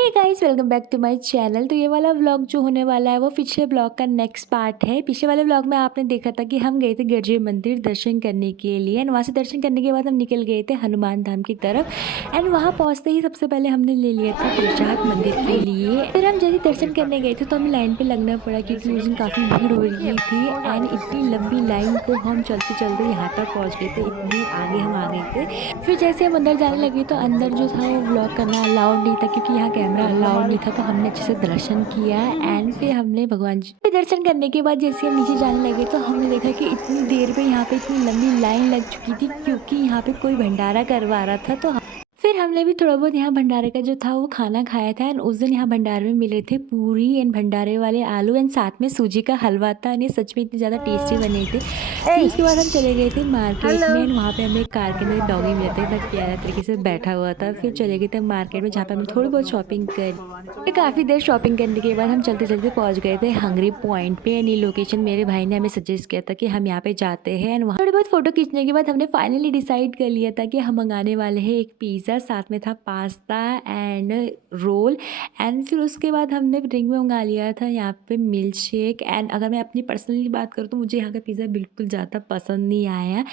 Hey guys, welcome back to my channel. तो ये वाला व्लॉग जो होने वाला है वो पिछले व्लॉग का नेक्स्ट पार्ट है। पिछले वाले व्लॉग में आपने देखा था कि हम गए थे गिरजे मंदिर दर्शन करने के लिए एंड वहाँ से दर्शन करने के बाद हम निकल गए थे हनुमान धाम की तरफ। एंड वहाँ पहुँचते ही सबसे पहले हमने ले लिया था प्रसाद मंदिर के लिए। फिर हम जैसे दर्शन करने गए थे तो हमें लाइन पे लगना पड़ा क्योंकि उस दिन काफ़ी भीड़ हो रही थी एंड इतनी लंबी लाइन को हम चलते चलते यहाँ तक पहुँच गए थे, इतनी आगे हम आ गए थे। फिर जैसे हम अंदर जाने लगे तो अंदर जो था वो व्लॉग करना अलाउड नहीं था क्योंकि यहाँ कैमरा अलाउड नहीं था। तो हमने अच्छे से दर्शन किया एंड फिर हमने भगवान जी के दर्शन करने के बाद जैसे हम नीचे जाने लगे तो हमने देखा कि इतनी देर पे यहाँ पे इतनी लंबी लाइन लग चुकी थी क्योंकि यहाँ पे कोई भंडारा करवा रहा था। तो फिर हमने भी थोड़ा बहुत यहाँ भंडारे का जो था वो खाना खाया था एंड उस दिन यहाँ भंडारे में मिल रहे थे पूरी एंड भंडारे वाले आलू एंड साथ में सूजी का हलवा था एंड ये सच में इतने ज़्यादा टेस्टी बने थे। फिर उसके बाद हम चले गए थे मार्केट में एंड वहाँ पे हमें एक कार के अंदर डॉगी मिला था, इतना प्यारा तरीके से बैठा हुआ था। फिर चले गए थे मार्केट में जहाँ पे हमने थोड़ी बहुत शॉपिंग करी। फिर काफ़ी देर शॉपिंग करने के बाद हम चलते चलते पहुँच गए थे हंगरी पॉइंट पे एंड ये लोकेशन मेरे भाई ने हमें सजेस्ट किया था कि हम यहाँ पे जाते हैं एंड वहाँ थोड़ी बहुत फोटो खींचने के बाद हमने फाइनली डिसाइड कर लिया था कि हम मंगाने वाले हैं एक पिज़्ज़ा, साथ में था पास्ता एंड रोल। एंड फिर उसके बाद हमने ड्रिंक में मंगा लिया था यहाँ पे मिल्क शेक। एंड अगर मैं अपनी पर्सनली बात करूँ तो मुझे यहाँ का पिज़्ज़ा बिल्कुल ज़्यादा पसंद नहीं आया,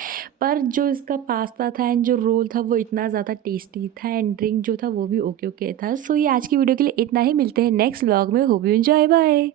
पर जो इसका पास्ता था एंड जो रोल था वो इतना ज़्यादा टेस्टी था एंड ड्रिंक जो था वो भी ओके ओके था। सो ये आज की वीडियो के लिए इतना ही, मिलते हैं नेक्स्ट व्लॉग में। Hope you enjoy, bye.